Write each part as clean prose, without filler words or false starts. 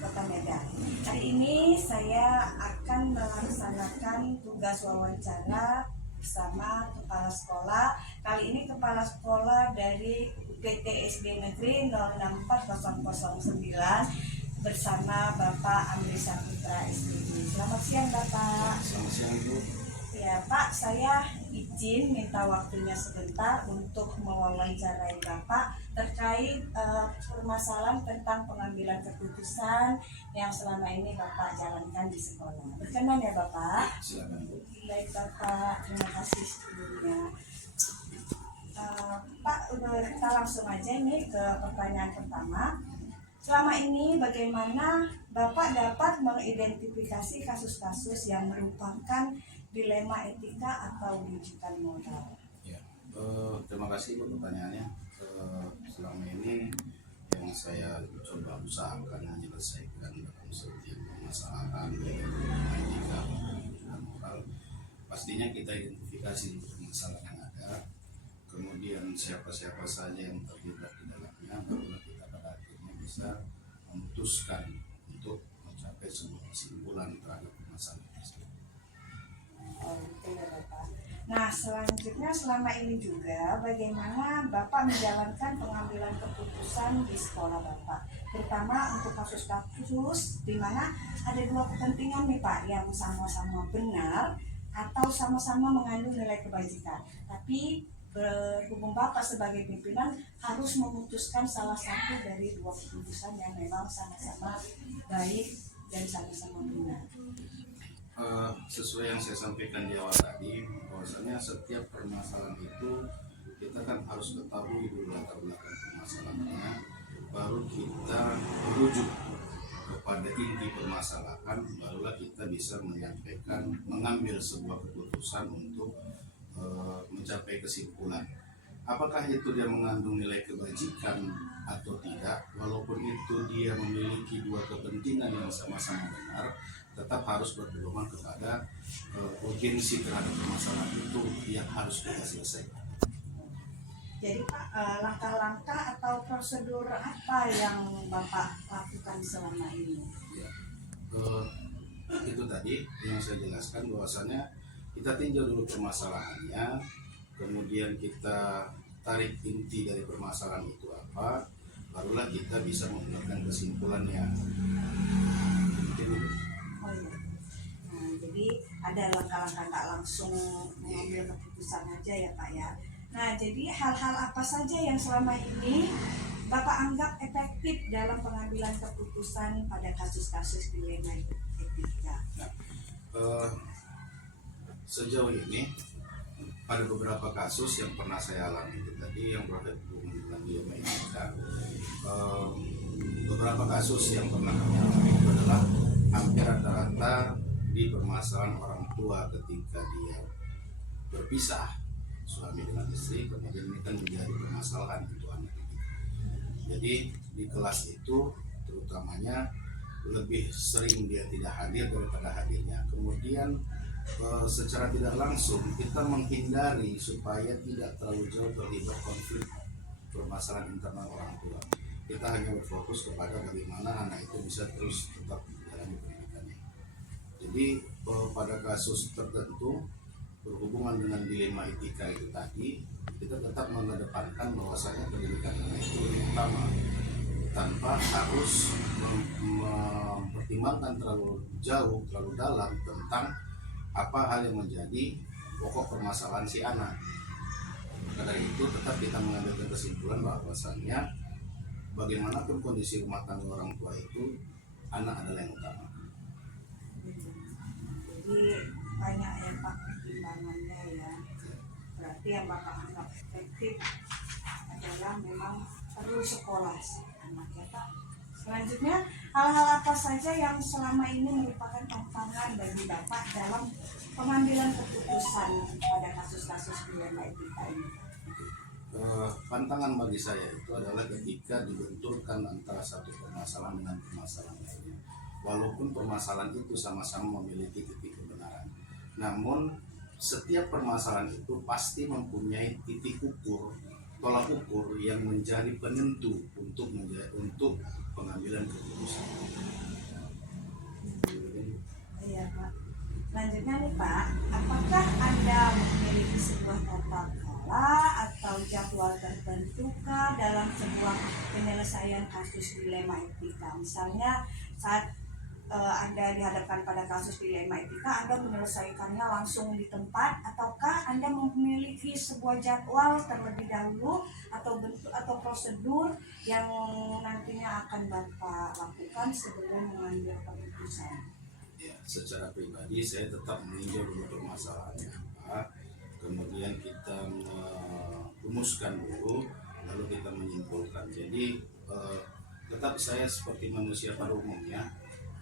Kota Medan. Hari ini saya akan melaksanakan tugas wawancara bersama kepala sekolah. Kali ini kepala sekolah dari PT SD Negeri 064009 bersama Bapak Amri Saputra SPG. Selamat siang Bapak. Selamat siang Ibu. Ya Pak, saya izin minta waktunya sebentar untuk mewawancarai Bapak terkait permasalahan tentang pengambilan keputusan yang selama ini Bapak jalankan di sekolah. Berkenan ya Bapak? Silakan Bu. Baik Bapak, terima kasih sebelumnya. Pak, kita langsung aja nih ke pertanyaan pertama. Selama ini bagaimana Bapak dapat mengidentifikasi kasus-kasus yang merupakan dilema etika atau rujukan moral? Ya, terima kasih Bu pertanyaannya. Selama ini yang saya coba usahakan menyelesaikan dalam setiap permasalahan etika dan moral, pastinya kita identifikasi masalah yang ada, kemudian siapa-siapa saja yang terlibat di dalamnya, barulah kita pada akhirnya bisa memutuskan untuk mencapai sebuah kesimpulan terhadap masalah tersebut. Oh, betul ya Bapak. Nah, selanjutnya selama ini juga bagaimana Bapak menjalankan pengambilan keputusan di sekolah Bapak, terutama untuk kasus-kasus di mana ada dua kepentingan nih Pak, yang sama-sama benar atau sama-sama mengandung nilai kebajikan. Tapi berhubung Bapak sebagai pimpinan harus memutuskan salah satu dari dua keputusan yang memang sama-sama baik dan sama-sama benar. Sesuai yang saya sampaikan di awal tadi, bahwasanya setiap permasalahan itu kita kan harus ketahui dulu latar belakang permasalahannya, baru kita merujuk kepada inti permasalahan, barulah kita bisa mengambil sebuah keputusan untuk mencapai kesimpulan. Apakah itu dia mengandung nilai kebajikan atau tidak, walaupun itu dia memiliki dua kepentingan yang sama-sama benar, tetap harus berpedoman kepada urgensi terhadap permasalahan itu yang harus kita selesaikan. Jadi Pak, langkah-langkah atau prosedur apa yang Bapak lakukan selama ini? Ya, itu tadi yang saya jelaskan, bahwasannya kita tinjau dulu permasalahannya, kemudian kita tarik inti dari permasalahan itu apa, barulah kita bisa membuat kesimpulannya. Oh iya. Nah, jadi ada langkah-langkah, nggak langsung mengambil keputusan aja ya Pak ya. Nah, jadi hal-hal apa saja yang selama ini Bapak anggap efektif dalam pengambilan keputusan pada kasus-kasus dilema etika? Nah, sejauh ini pada beberapa kasus yang pernah saya alami itu tadi yang berhubungan dengan dilema etika, beberapa kasus yang pernah kami alami itu adalah hampir rata-rata di permasalahan orang tua ketika dia berpisah suami dengan istri, kemudian ini kan menjadi permasalahan itu anak ini. Jadi di kelas itu terutamanya lebih sering dia tidak hadir daripada hadirnya. Kemudian secara tidak langsung kita menghindari supaya tidak terlalu jauh terlibat konflik permasalahan internal orang tua. Kita hanya berfokus kepada bagaimana anak itu bisa terus tetap menjalani pendidikannya. Jadi pada kasus tertentu berhubungan dengan dilema etika itu tadi, kita tetap mengedepankan bahwasanya pendidikan anak itu utama, tanpa harus mempertimbangkan terlalu jauh, terlalu dalam tentang apa hal yang menjadi pokok permasalahan si anak. Maka dari itu tetap kita mengambil kesimpulan bahwasannya bagaimanapun kondisi rumah tangga orang tua itu, anak adalah yang utama. Jadi banyak ya Pak pertimbangannya ya. Berarti yang Bapak anggap efektif adalah memang perlu sekolah si anak ya Pak. Selanjutnya, hal-hal apa saja yang selama ini merupakan tantangan bagi Bapak dalam pengambilan keputusan pada kasus-kasus dilema etika ini? Tantangan bagi saya itu adalah ketika dibenturkan antara satu permasalahan dengan permasalahan lainnya. Walaupun permasalahan itu sama-sama memiliki titik kebenaran, namun setiap permasalahan itu pasti mempunyai titik ukur, tolak ukur yang menjadi penentu untuk pengambilan keputusan. penyelesaian kasus dilema etika. Misalnya saat Anda dihadapkan pada kasus dilema etika, Anda menyelesaikannya langsung di tempat, ataukah Anda memiliki sebuah jadwal terlebih dahulu atau bentuk atau prosedur yang nantinya akan Bapak lakukan sebelum mengambil keputusan? Ya, secara pribadi saya tetap meninjau dulu permasalahannya apa, kemudian kita merumuskan dulu, lalu kita menyimpulkan. Jadi tetap saya seperti manusia pada umumnya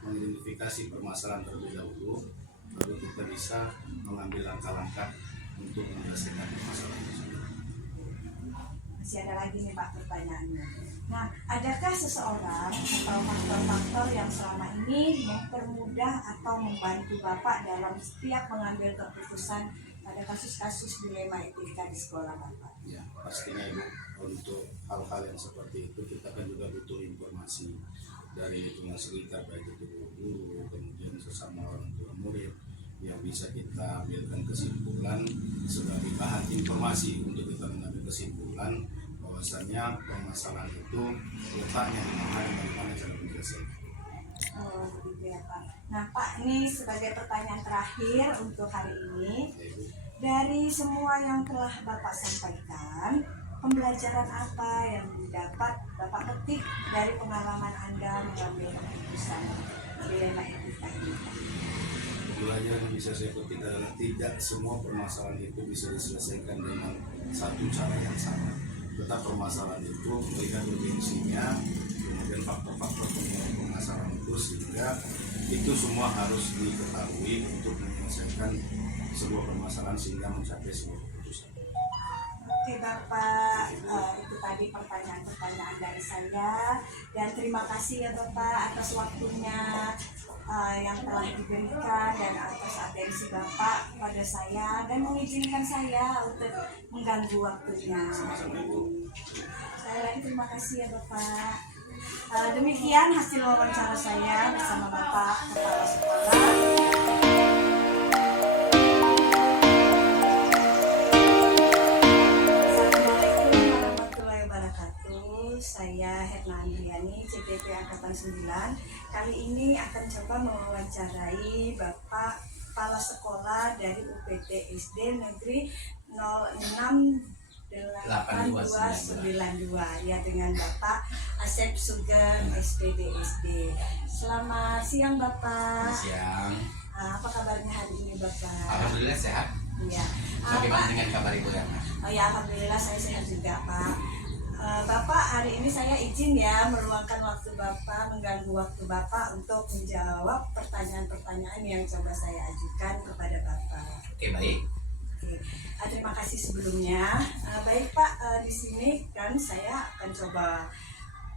mengidentifikasi permasalahan terlebih dahulu, lalu kita bisa mengambil langkah-langkah untuk menyelesaikan permasalahan tersebut. Masih ada lagi nih Pak pertanyaannya. Nah, adakah seseorang atau faktor-faktor yang selama ini mempermudah atau membantu Bapak dalam setiap mengambil keputusan pada kasus-kasus dilema etika di sekolah Bapak? Ya, pastinya Ibu, untuk hal-hal yang seperti itu kita kan juga butuh informasi dari lingkungan sekitar, baik itu guru, kemudian sesama orang tua murid, yang bisa kita ambilkan kesimpulan sebagai bahan informasi untuk kita mengambil kesimpulan bahwasannya permasalahan itu letaknya di mana dan bagaimana cara menyelesaikan. Oh, begitu ya Pak. Nah Pak, ini sebagai pertanyaan terakhir untuk hari ini, Ya, Ibu. dari semua yang telah Bapak sampaikan, pembelajaran apa yang didapat Bapak petik dari pengalaman Anda mengambil keputusan dilema etika ini? Pelajaran yang bisa saya petik adalah tidak semua permasalahan itu bisa diselesaikan dengan satu cara yang sama. Tetap permasalahan itu melihat urgensinya, kemudian faktor-faktor penyebab permasalahan itu, sehingga itu semua harus diketahui untuk menyelesaikan sebuah permasalahan sehingga mencapai sebuah keputusan. Oke Bapak, itu tadi pertanyaan-pertanyaan dari saya, dan terima kasih ya Bapak atas waktunya yang telah diberikan dan atas atensi Bapak pada saya dan mengizinkan saya untuk mengganggu waktunya. Sama-sama Ibu. Saya lagi terima kasih ya Bapak. Demikian hasil wawancara saya bersama Bapak Kepala Sekolah. Assalamualaikum warahmatullahi wabarakatuh. Saya Herna Andriani, CGP Angkatan 9. Kali ini akan coba mewawancarai Bapak Kepala Sekolah dari UPT SD Negeri 068292 ya, dengan Bapak Asep Sugeng SPD SD. Selamat siang Bapak. Siang. Apa kabarnya hari ini Bapak? Alhamdulillah sehat. Iya. Bagaimana dengan kabar Ibu Herna? Oh ya, alhamdulillah saya sehat juga Pak. Bapak, hari ini saya izin ya meluangkan waktu Bapak, mengganggu waktu Bapak untuk menjawab pertanyaan-pertanyaan yang coba saya ajukan kepada Bapak. Oke, baik. Oke. Terima kasih sebelumnya. Baik Pak, di sini kan saya akan coba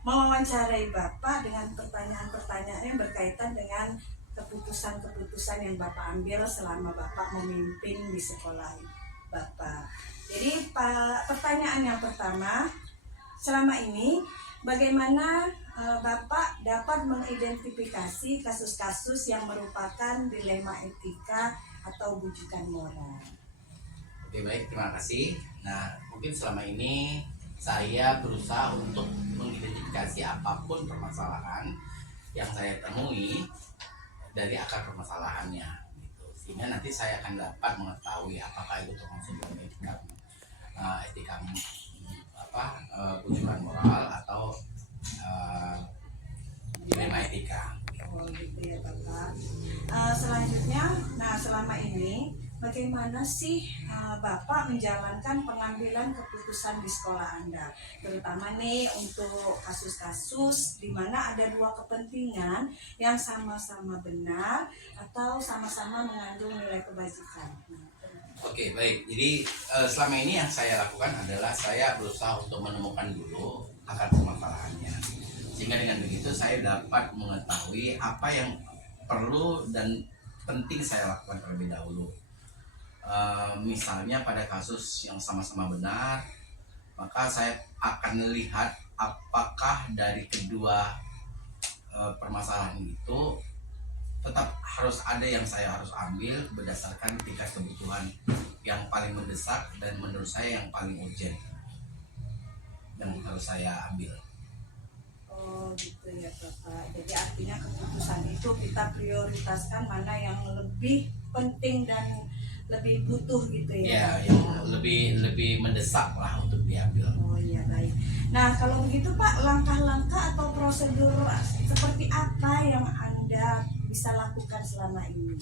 mewawancarai Bapak dengan pertanyaan-pertanyaan yang berkaitan dengan keputusan-keputusan yang Bapak ambil selama Bapak memimpin di sekolah Bapak. Jadi pertanyaan yang pertama, selama ini bagaimana Bapak dapat mengidentifikasi kasus-kasus yang merupakan dilema etika atau bujukan moral? Oke, baik. Terima kasih. Nah, mungkin selama ini saya berusaha untuk mengidentifikasi apapun permasalahan yang saya temui dari akar permasalahannya, gitu. Sehingga nanti saya akan dapat mengetahui apakah itu termasuk dalam etika bujukan moral atau dilema etika. Oh gitu ya Bapak. Selanjutnya, nah selama ini bagaimana sih Bapak menjalankan pengambilan keputusan di sekolah Anda? Terutama nih untuk kasus-kasus di mana ada dua kepentingan yang sama-sama benar atau sama-sama mengandung nilai kebajikan. Oke, baik. Jadi selama ini yang saya lakukan adalah saya berusaha untuk menemukan dulu akar permasalahannya. Sehingga dengan begitu saya dapat mengetahui apa yang perlu dan penting saya lakukan terlebih dahulu. Misalnya pada kasus yang sama-sama benar, maka saya akan melihat apakah dari kedua permasalahan itu tetap harus ada yang saya harus ambil berdasarkan tingkat kebutuhan yang paling mendesak dan menurut saya yang paling urgent yang harus saya ambil. Oh gitu ya Bapak. Jadi artinya keputusan itu kita prioritaskan mana yang lebih penting dan lebih butuh gitu Ya, ya. yang lebih mendesak lah untuk diambil. Oh iya baik. Nah kalau begitu Pak, langkah-langkah atau prosedur seperti apa yang Anda bisa lakukan selama ini?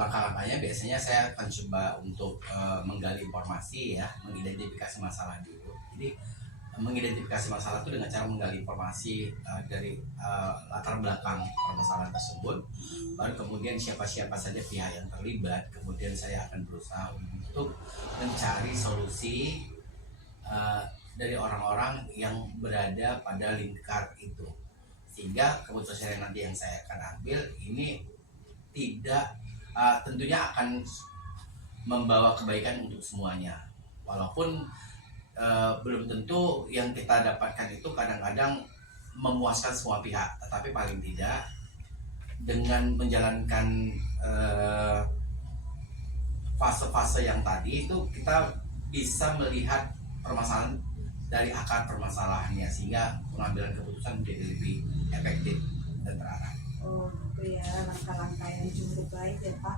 Langkah-langkahnya biasanya saya akan coba untuk menggali informasi ya, mengidentifikasi masalah dulu. Jadi mengidentifikasi masalah itu dengan cara menggali informasi dari latar belakang permasalahan tersebut. Baru kemudian siapa-siapa saja pihak yang terlibat, kemudian saya akan berusaha untuk mencari solusi dari orang-orang yang berada pada lingkar itu, sehingga keputusan nanti yang saya akan ambil ini tidak tentunya akan membawa kebaikan untuk semuanya, walaupun belum tentu yang kita dapatkan itu kadang-kadang memuaskan semua pihak, tetapi paling tidak dengan menjalankan fase-fase yang tadi itu kita bisa melihat permasalahan dari akar permasalahannya, sehingga pengambilan keputusan menjadi lebih efektif dan terarah. Oh gitu ya, langkah-langkah yang cukup baik ya Pak.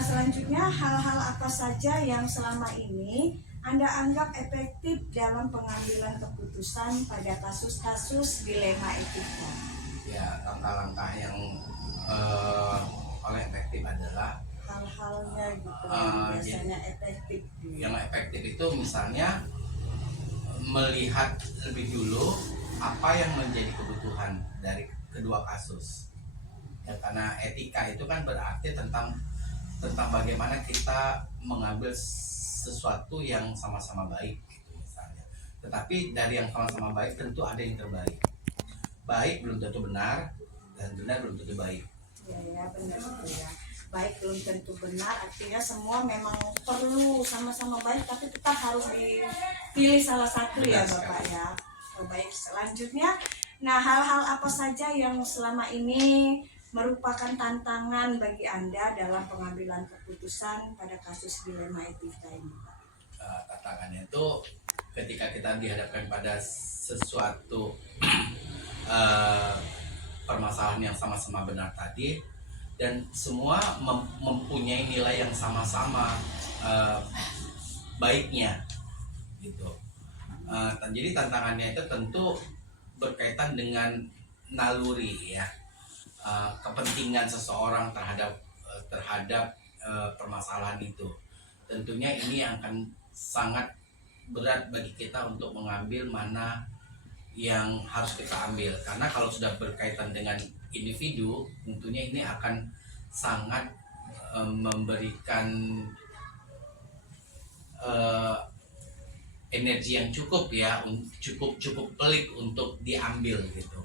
Selanjutnya hal-hal apa saja yang selama ini Anda anggap efektif dalam pengambilan keputusan pada kasus-kasus dilema etika? Ya, langkah-langkah yang paling efektif adalah Hal-halnya gitu yang biasanya efektif. yang efektif itu misalnya melihat lebih dulu apa yang menjadi kebutuhan dari kedua kasus. Ya, karena etika itu kan berarti tentang bagaimana kita mengambil sesuatu yang sama-sama baik gitu misalnya. Tetapi dari yang sama-sama baik tentu ada yang terbaik. Baik belum tentu benar dan benar belum tentu baik. Ya benar itu ya. Baik belum tentu benar, artinya semua memang perlu sama-sama baik, tapi tetap harus dipilih salah satu ya Benar Bapak sekali. ya. Oh, baik, selanjutnya, nah hal-hal apa saja yang selama ini merupakan tantangan bagi Anda dalam pengambilan keputusan pada kasus dilema etika ini Pak? Tantangannya itu ketika kita dihadapkan pada sesuatu permasalahan yang sama-sama benar tadi, dan semua mempunyai nilai yang sama-sama baiknya gitu. Jadi tantangannya itu tentu berkaitan dengan naluri ya, kepentingan seseorang terhadap permasalahan itu. Tentunya ini akan sangat berat bagi kita untuk mengambil mana yang harus kita ambil, karena kalau sudah berkaitan dengan individu tentunya ini akan sangat memberikan energi yang cukup ya, cukup pelik untuk diambil gitu.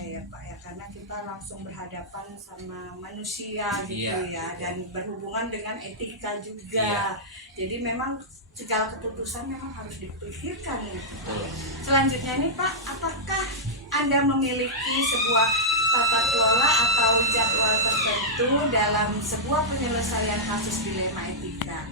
Ya Pak ya, karena kita langsung berhadapan sama manusia gitu Iya, ya, betul. dan berhubungan dengan etika juga. Jadi memang segala keputusan memang harus dipikirkan gitu. Betul. Selanjutnya nih Pak, apakah Anda memiliki sebuah tata kelola atau jadwal tertentu dalam sebuah penyelesaian kasus dilema etika?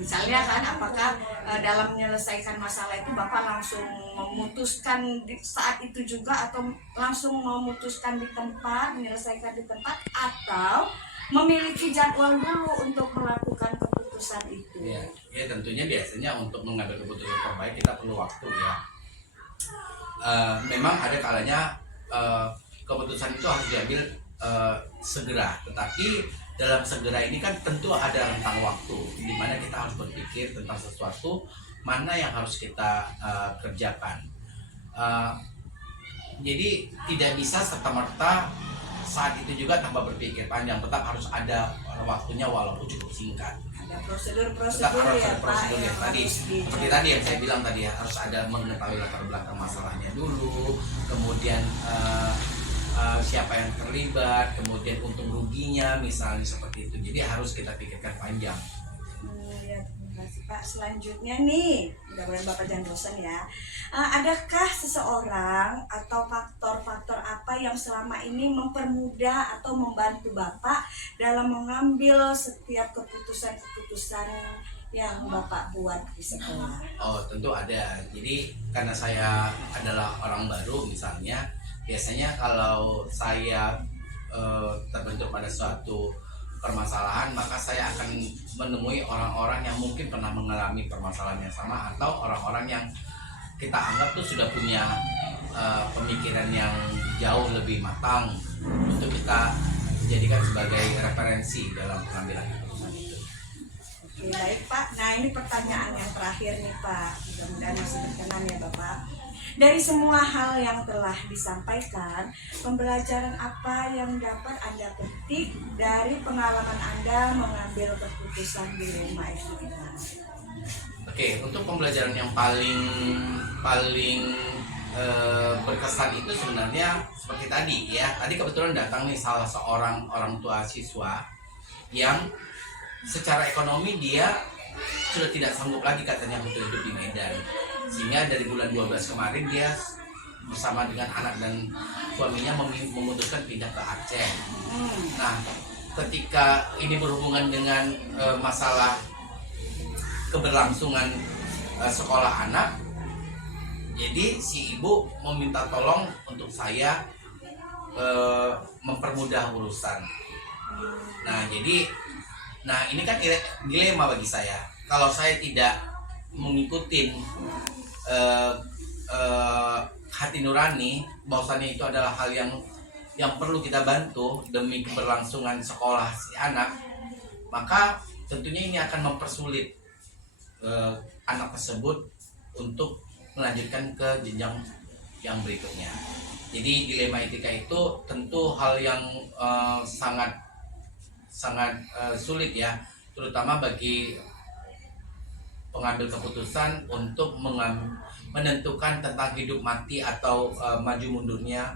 Misalnya kan, apakah dalam menyelesaikan masalah itu Bapak langsung memutuskan di saat itu juga, atau langsung memutuskan di tempat, menyelesaikan di tempat, atau memiliki jadwal dulu untuk melakukan keputusan itu? Ya tentunya biasanya untuk mengambil keputusan terbaik kita perlu waktu ya. Memang ada kalanya keputusan itu harus diambil segera, tetapi dalam segera ini kan tentu ada rentang waktu di mana kita harus berpikir tentang sesuatu mana yang harus kita kerjakan. Jadi tidak bisa serta-merta saat itu juga tanpa berpikir panjang, tetap harus ada waktunya walaupun cukup singkat. Ada Tetap prosedur-prosedur harus ya ada Pak prosedur yang yang tadi, harus seperti tadi yang saya bilang tadi ya, harus ada mengetahui latar belakang masalahnya dulu, kemudian siapa yang terlibat, kemudian untung ruginya misalnya seperti itu. Jadi harus kita pikirkan panjang. Ya, terima kasih Pak. Selanjutnya nih, mudah-mudahan Bapak jangan bosan ya. Adakah seseorang atau faktor-faktor apa yang selama ini mempermudah atau membantu Bapak dalam mengambil setiap keputusan-keputusan yang Bapak buat di sekolah? Oh, tentu ada. Jadi karena saya adalah orang baru misalnya, biasanya kalau saya terbentur pada suatu permasalahan, maka saya akan menemui orang-orang yang mungkin pernah mengalami permasalahan yang sama, atau orang-orang yang kita anggap tuh sudah punya pemikiran yang jauh lebih matang untuk kita jadikan sebagai referensi dalam pengambilan keputusan itu. Oke, baik Pak. Nah, ini pertanyaan yang terakhir nih Pak. Mudah-mudahan masih berkenan ya Bapak. Dari semua hal yang telah disampaikan, pembelajaran apa yang dapat Anda petik dari pengalaman Anda mengambil keputusan dilema itu gimana? Oke, untuk pembelajaran yang paling berkesan itu sebenarnya seperti tadi ya. Tadi kebetulan datang nih salah seorang orang tua siswa yang secara ekonomi dia sudah tidak sanggup lagi katanya untuk hidup di Medan, sehingga dari bulan 12 kemarin dia bersama dengan anak dan suaminya memutuskan pindah ke Aceh. Nah, ketika ini berhubungan dengan masalah keberlangsungan sekolah anak, jadi si ibu meminta tolong untuk saya mempermudah urusan. Nah ini kan dilema bagi saya. Kalau saya tidak mengikuti hati nurani, bahwasannya itu adalah hal yang perlu kita bantu demi keberlangsungan sekolah si anak, maka tentunya ini akan mempersulit anak tersebut untuk melanjutkan ke jenjang yang berikutnya. Jadi dilema etika itu tentu hal yang sangat sulit ya, terutama bagi pengambil keputusan untuk menentukan tentang hidup mati atau maju mundurnya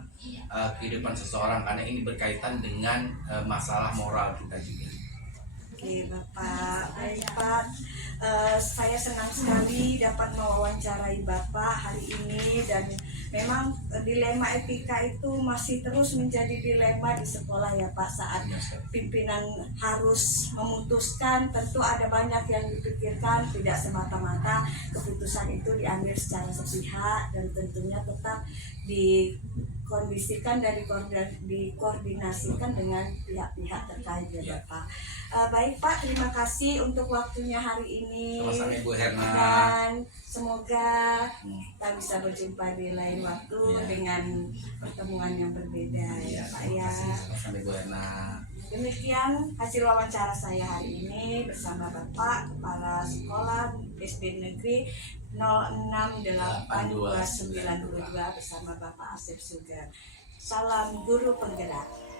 kehidupan seseorang, karena ini berkaitan dengan masalah moral kita juga. Oke Bapak, baik Pak. Saya senang sekali dapat mewawancarai Bapak hari ini, dan memang dilema etika itu masih terus menjadi dilema di sekolah ya Pak. Saat pimpinan harus memutuskan, tentu ada banyak yang dipikirkan, tidak semata-mata keputusan itu diambil secara sepihak, dan tentunya tetap dikondisikan dan dikoordinasikan dengan pihak-pihak terkait ya Bapak. Baik Pak, terima kasih untuk waktunya hari ini. Sama-sama Ibu Herna. Dan semoga kita bisa berjumpa di lain waktu dengan pertemuan yang berbeda ya Pak ya. Sama-sama Ibu Herna. Demikian hasil wawancara saya hari ini bersama Bapak Kepala Sekolah SD Negeri 0682922 bersama Bapak Asep Sugar. Salam guru penggerak.